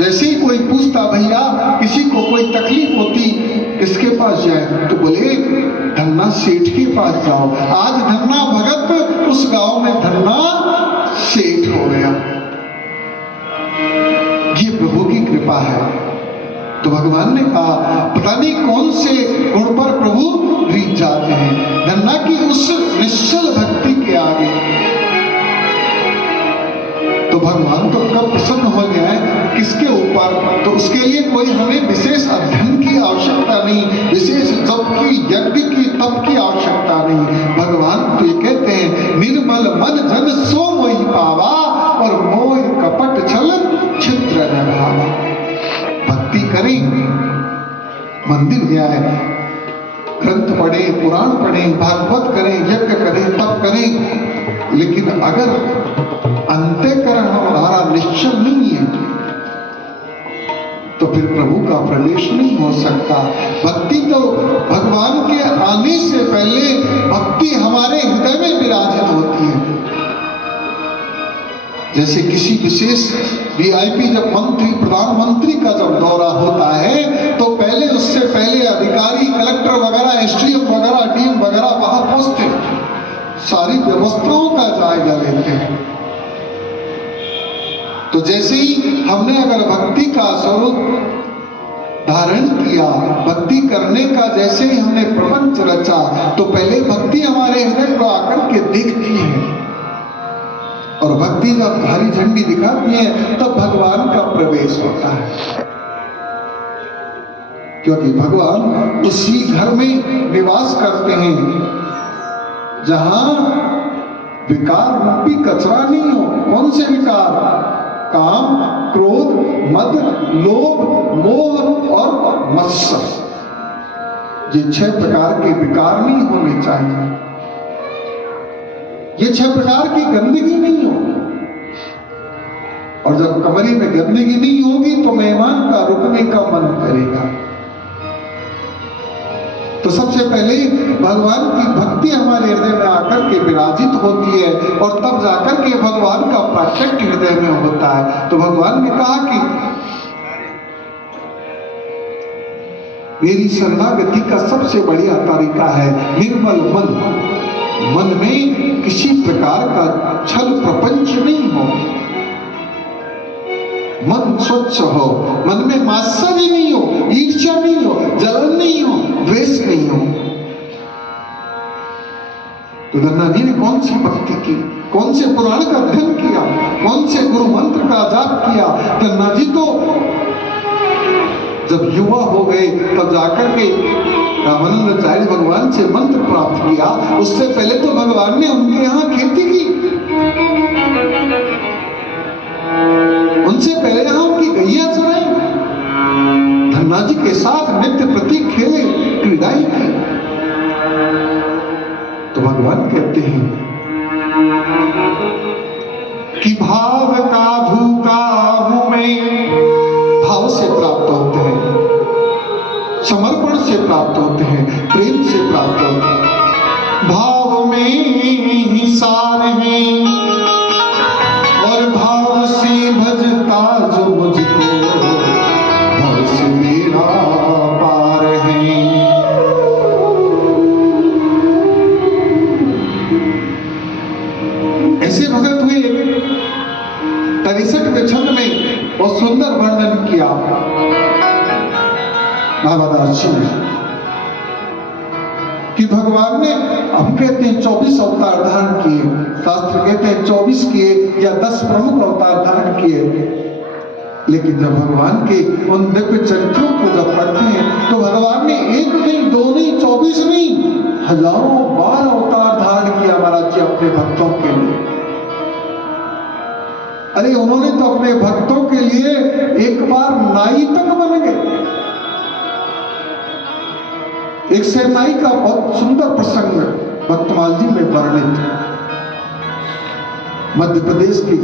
जैसे ही कोई पूछता भैया किसी को कोई तकलीफ होती किसके पास जाए, तो बोले धन्ना सेठ के पास जाओ। आज धन्ना भगत उस गांव में धन्ना सेठ हो गया। ये प्रभु की कृपा है। तो भगवान ने कहा पता नहीं कौन से गुण पर प्रभु रीझ जाते हैं। धन्ना की उस निश्चल भक्ति के आगे तो भगवान तो कब प्रसन्न हो जाए किसके ऊपर, तो उसके लिए कोई हमें विशेष अध्ययन की आवश्यकता नहीं, विशेष जप की, यज्ञ की, तप की आवश्यकता नहीं। भगवान तो ये कहते हैं निर्मल मन जन सो मोहि पावा और मोह कपट छल छिद्र न भावा। भक्ति करें, मंदिर जाए, ग्रंथ पढ़े, पुराण पढ़े, भागवत करें, यज्ञ करें, तप करें, लेकिन अगर अंतःकरण हमारा निश्चल नहीं है तो फिर प्रभु का प्रवेश नहीं हो सकता। भक्ति तो भगवान के आने से पहले भक्ति हमारे हृदय में विराजित होती है। जैसे किसी विशेष वीआईपी जब मंत्री, प्रधानमंत्री का जब दौरा होता है तो पहले उससे पहले अधिकारी, कलेक्टर वगैरह, एसडीएम वगैरह, डीएम वगैरह वहां पहुंचते, सारी व्यवस्थाओं का जायजा लेते हैं। तो जैसे ही हमने अगर भक्ति का स्वरूप धारण किया, भक्ति करने का जैसे ही हमने प्रपंच रचा, तो पहले भक्ति हमारे हृदय को आकर के देखती है और भक्ति जब हरी झंडी दिखाती है तब भगवान का प्रवेश होता है। क्योंकि भगवान उसी घर में निवास करते हैं जहां विकार रूपी कचरा नहीं हो। कौन से विकार? काम, क्रोध, मद, लोभ, मोह और मत्सर। ये 6 प्रकार के विकार नहीं होने चाहिए। ये 6 प्रकार की गंदगी नहीं हो। और जब कमरे में गंदगी नहीं होगी तो मेहमान का रुकने का मन करेगा। तो सबसे पहले भगवान की भक्ति हमारे हृदय में आकर के विराजित होती है और तब जाकर के भगवान का प्रत्यक्ष हृदय में होता है। तो भगवान ने कहा कि मेरी शरणागति का सबसे बढ़िया तरीका है निर्मल मन। मन में किसी प्रकार का छल प्रपंच नहीं हो, मन स्वच्छ हो, मन में मात्सर्य नहीं हो, ईर्ष्या नहीं हो, जलन नहीं हो, द्वेष नहीं हो। तो धन्ना जी ने कौन सी भक्ति की, कौन से पुराण का अध्ययन किया, कौन से गुरु मंत्र का जाप किया। धन्ना जी तो जब युवा हो गए तब जाकर के रामानंदाचार्य भगवान से मंत्र प्राप्त किया। उससे पहले तो भगवान ने उनके यहाँ खेती की, उनसे पहले यहाँ उनकी गैया चराई, धन्ना जी के साथ नित्य प्रति खेले, क्रीड़ाएं की। तो भगवान कहते हैं कि भाव का भूखा हूं मैं। भाव से प्राप्त होते हैं, समर्पण से प्राप्त होते हैं, प्रेम से प्राप्त होते हैं। भाव में ही सार है और भाव से भजता जो मुझको भाव से मेरा पार है। ऐसे भगत हुए 63वें छंद में बहुत सुंदर वर्णन किया महादास जी ने कि भगवान ने, हम कहते हैं 24 अवतार धारण किए, शास्त्र कहते हैं 24 किए या 10 प्रमुख अवतार धारण किए। लेकिन जब भगवान के उन दिव्य चरित्रों को जब पढ़ते हैं तो भगवान ने 1 नहीं, 2 नहीं, 24 नहीं, हजारों बार अवतार धारण किया महाराज जी अपने भक्तों के लिए। अरे उन्होंने तो अपने भक्तों के लिए एक बार नाई तक बन गए। एक सेनाई का बहुत सुंदर प्रसंग भक्तमाल जी में वर्णित है। मध्य प्रदेश की